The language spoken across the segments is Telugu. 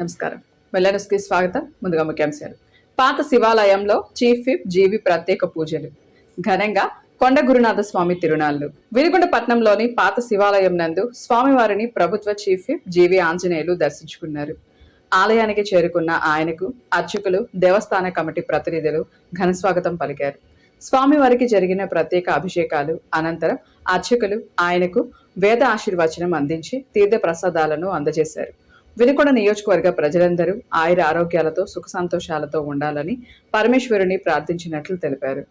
నమస్కారం. వెల్లనస్కి స్వాగతం. ముందుగా ముఖ్యాంశాలు. పాత శివాలయంలో చీఫ్ విప్ జీవి ప్రత్యేక పూజలు. ఘనంగా కొండ గురునాథ స్వామి తిరునాళ్లు. వినుకొండ పట్నంలోని పాత శివాలయం నందు స్వామివారిని ప్రభుత్వ చీఫ్ విప్ జీవి ఆంజనేయులు దర్శించుకున్నారు. ఆలయానికి చేరుకున్న ఆయనకు అర్చకులు, దేవస్థాన కమిటీ ప్రతినిధులు ఘనస్వాగతం పలికారు. స్వామివారికి జరిగిన ప్రత్యేక అభిషేకాలు అనంతరం అర్చకులు ఆయనకు వేద ఆశీర్వచనం అందించి తీర్థ ప్రసాదాలను అందజేశారు. వినుకొండ నియోజకవర్గ ప్రజలందరూ ఆయుర ఆరోగ్యాలతో సుఖ సంతోషాలతో ఉండాలని పరమేశ్వరుని ప్రార్థించినట్లు తెలిపారు.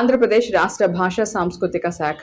ఆంధ్రప్రదేశ్ రాష్ట్ర భాషా సాంస్కృతిక శాఖ,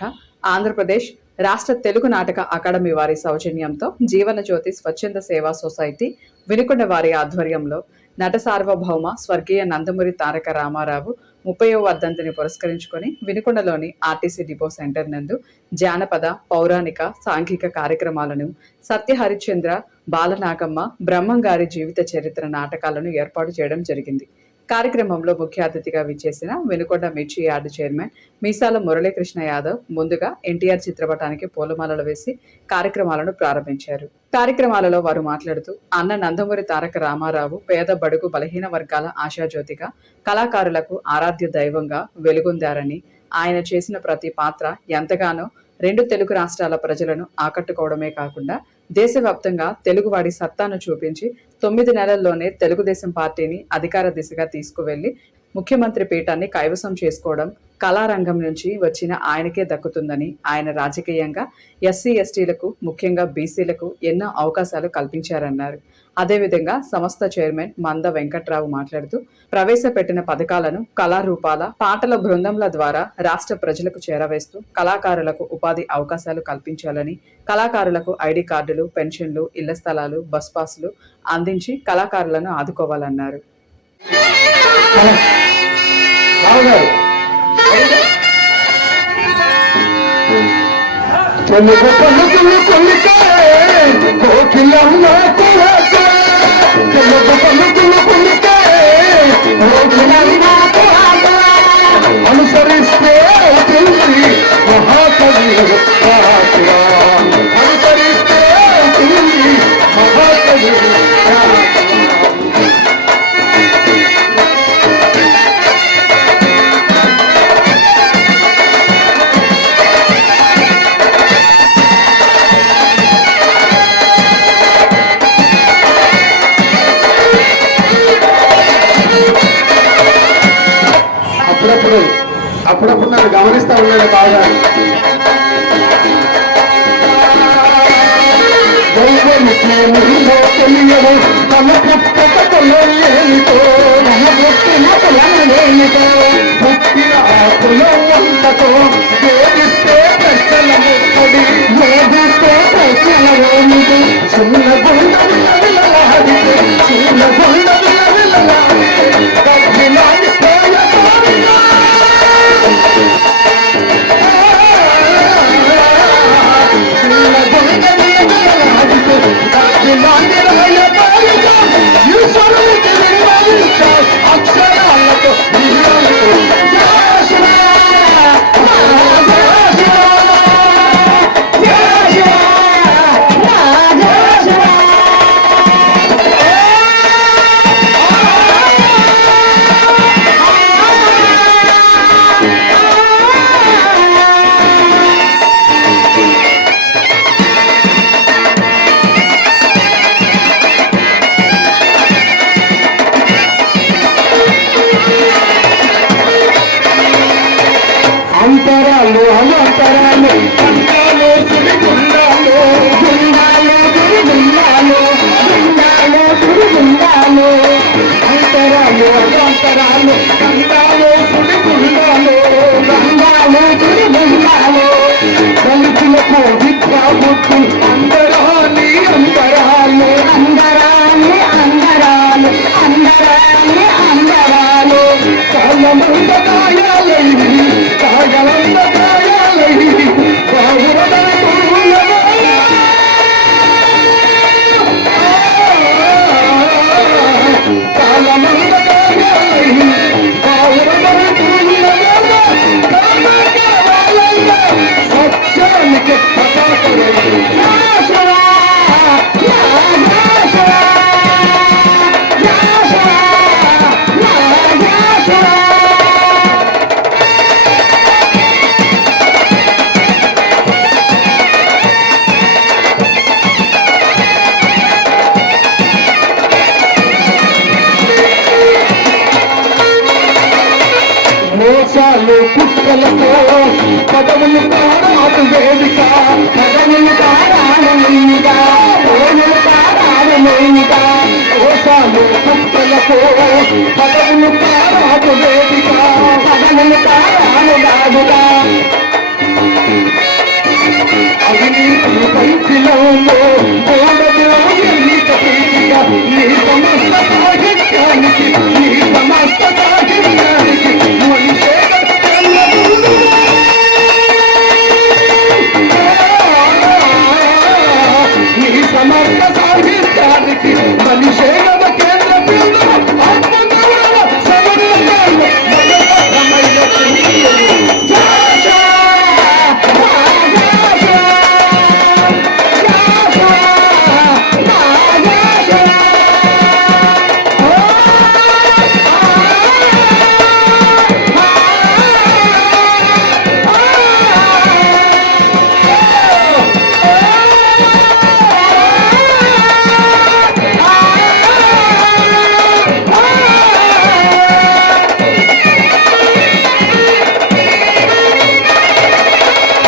ఆంధ్రప్రదేశ్ రాష్ట్ర తెలుగు నాటక అకాడమీ వారి సౌజన్యంతో జీవన జ్యోతి స్వచ్ఛంద సేవా సొసైటీ వినుకొండ వారి ఆధ్వర్యంలో నట సార్వభౌమ స్వర్గీయ నందమూరి తారక రామారావు 30వ వర్ధంతిని పురస్కరించుకొని వినుకొండలోని ఆర్టీసీ డిపో సెంటర్ నందు జానపద, పౌరాణిక, సాంఘిక కార్యక్రమాలను, సత్యహరిశ్చంద్ర, బాలనాగమ్మ, బ్రహ్మంగారి జీవిత చరిత్ర నాటకాలను ఏర్పాటు చేయడం జరిగింది. కార్యక్రమంలో ముఖ్య అతిథిగా విచ్చేసిన వినుకొండ మిర్చి యార్డు చైర్మన్ మీసాల మురళీకృష్ణ యాదవ్ ముందుగా ఎన్టీఆర్ చిత్రపటానికి పూలమాలలు వేసి కార్యక్రమాలను ప్రారంభించారు. కార్యక్రమాలలో వారు మాట్లాడుతూ అన్న నందమూరి తారక రామారావు పేద, బడుగు, బలహీన వర్గాల ఆశాజ్యోతిగా, కళాకారులకు ఆరాధ్య దైవంగా వెలుగొందారని, ఆయన చేసిన ప్రతి పాత్ర ఎంతగానో 2 తెలుగు రాష్ట్రాల ప్రజలను ఆకట్టుకోవడమే కాకుండా దేశవ్యాప్తంగా తెలుగువాడి సత్తాను చూపించి 9 నెలల్లోనే తెలుగుదేశం పార్టీని అధికార దిశగా తీసుకువెళ్లి ముఖ్యమంత్రి పీఠాన్ని కైవసం చేసుకోవడం కళారంగం నుంచి వచ్చిన ఆయనకే దక్కుతుందని, ఆయన రాజకీయంగా ఎస్సీ, ఎస్టీలకు, ముఖ్యంగా బీసీలకు ఎన్నో అవకాశాలు కల్పించారన్నారు. అదేవిధంగా సంస్థ చైర్మన్ మంద వెంకట్రావు మాట్లాడుతూ ప్రవేశపెట్టిన పథకాలను కళారూపాల, పాటల బృందంల ద్వారా రాష్ట్ర ప్రజలకు చేరవేస్తూ కళాకారులకు ఉపాధి అవకాశాలు కల్పించాలని, కళాకారులకు ఐడి కార్డులు, పెన్షన్లు, ఇళ్ల స్థలాలు, బస్ పాస్లు అందించి కళాకారులను ఆదుకోవాలన్నారు. అనుసరిస్తే మహాకవి అనుసరిస్తే మహాకవి అప్పుడప్పుడు నన్ను గమనిస్తా ఉన్నాడు బాగా. తెలియదు తన పుస్తకలో ఏమిటో, పుట్టిన ఆకులో వంటతో వేధిస్తే ప్రశ్నల ముక్కడి, వేధిస్తే ప్రశ్నల ఏమిటి, చిన్న గుండ విలవిలలాడితే, చిన్న గుండ విలవిలలాడితే డబ్బిలాడితే అక్షరాలతో అంతరాలు అనంతరాలు అంతాలు సుడిగుండాలు, గుండాలు గురుగుండాలు, గుండాలు గురుగుండాలు, అంతరాలు అనంతరాలు అంతాలు సుడిగుండాలు, గంగాలు గురుగుండాలు, దళితులకు విద్యా బుద్ధి అందరాని అందరాలు, అందరాని అందరాలు కుక్కలకు పదవులు కారాలు వేదిక పదవులు కారాలు మీద పదవులు కారాలు మీద ఓసాలు కుక్కలకు పదవులు కారాలు వేదిక పదవులు కారాలు లాగుగా అవినీతి పంచిలోనూ ఓడదు ఎన్నిక పీఠిక నీ సమస్త సాహిత్యానికి నీ సమస్త సాహిత్యానికి మనిషే నీ సమస్త సాహిత్యానికి మనిషే గల కేంద్ర బిందువు ఆత్మగౌరవ సమన్వయాలు మనోరమైన చింతలు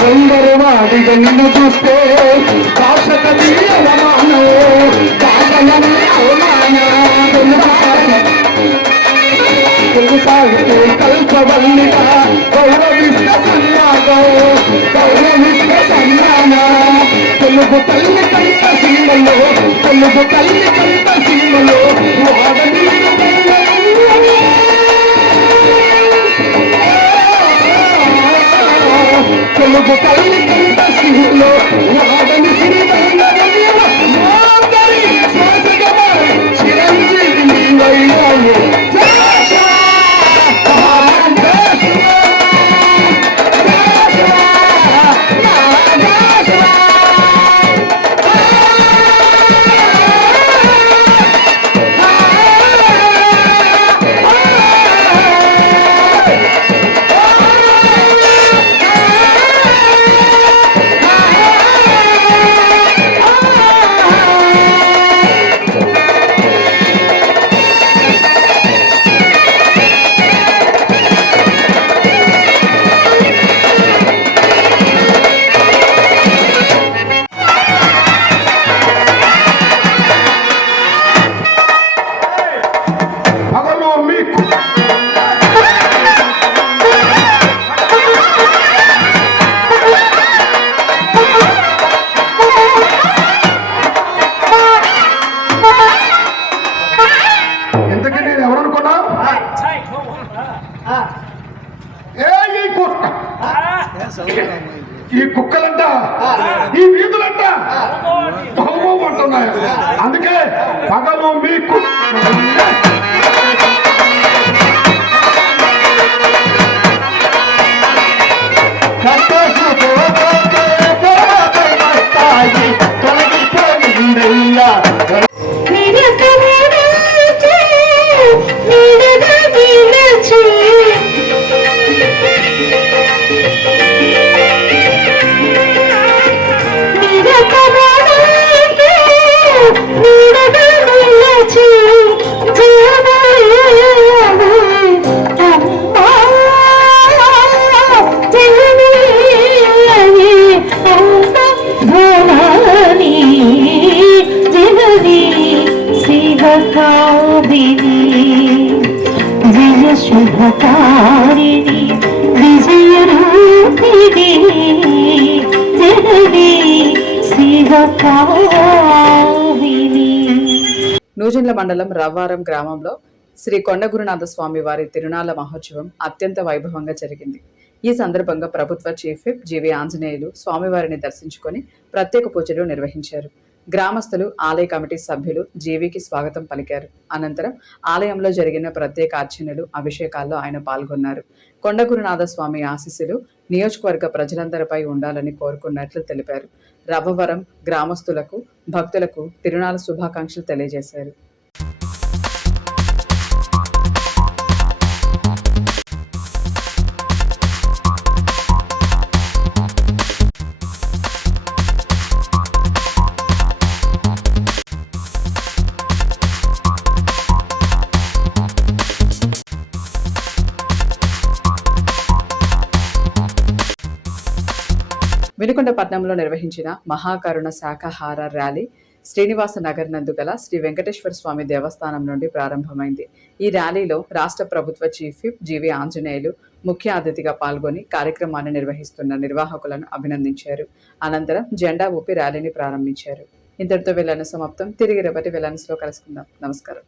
కొందరు వాడిగా నిన్ను చూస్తే భాషకది అవమానం భాషలని అవమానితే కల్పవల్లిగా గౌరవిస్తే సన్నాగం గౌరవిస్తే సన్నాన తెలుగు తల్లి కంట సీమలో తెలుగు తల్లి కంట సీమలో వాడని తెలుగు తల్లి కంట సీమలో వాడని చిరంజీవి నీవయ్యాను ఈ కుక్కలంట ఈ వీధులంట బహుమం అంటున్నాయి. అందుకే పగలు మీకు జయ శుభకారిణి విజయరూపిణి జనని శివకామిని. నూజిండ్ల మండలం రవ్వారం గ్రామంలో శ్రీ కొండగురునాథ స్వామి వారి తిరునాళ్ల మహోత్సవం అత్యంత వైభవంగా జరిగింది. ఈ సందర్భంగా ప్రభుత్వ చీఫ్ విప్ జీవి ఆంజనేయులు స్వామివారిని దర్శించుకొని ప్రత్యేక పూజలు నిర్వహించారు. గ్రామస్తులు, ఆలయ కమిటీ సభ్యులు జీవికి స్వాగతం పలికారు. అనంతరం ఆలయంలో జరిగిన ప్రత్యేక అర్చనలు, అభిషేకాల్లో ఆయన పాల్గొన్నారు. కొండగురునాథ స్వామి ఆశీస్సులు నియోజకవర్గ ప్రజలందరిపై ఉండాలని కోరుకున్నట్లు తెలిపారు. రవ్వవరం గ్రామస్తులకు, భక్తులకు తిరునాళ్ల శుభాకాంక్షలు తెలియజేశారు. వినుకొండపట్నంలో నిర్వహించిన మహాకరుణ శాఖాహార ర్యాలీ శ్రీనివాస నగర్ నందు గల శ్రీ వెంకటేశ్వర స్వామి దేవస్థానం నుండి ప్రారంభమైంది. ఈ ర్యాలీలో రాష్ట్ర ప్రభుత్వ చీఫ్ విప్ జీవి ఆంజనేయులు ముఖ్య అతిథిగా పాల్గొని కార్యక్రమాన్ని నిర్వహిస్తున్న నిర్వాహకులను అభినందించారు. అనంతరం జెండా ఊపి ర్యాలీని ప్రారంభించారు. ఇంతటితో వెళ్ళను సమాప్తం. తిరిగి రేపటి వెళ్ళన్స్లో కలుసుకుందాం. నమస్కారం.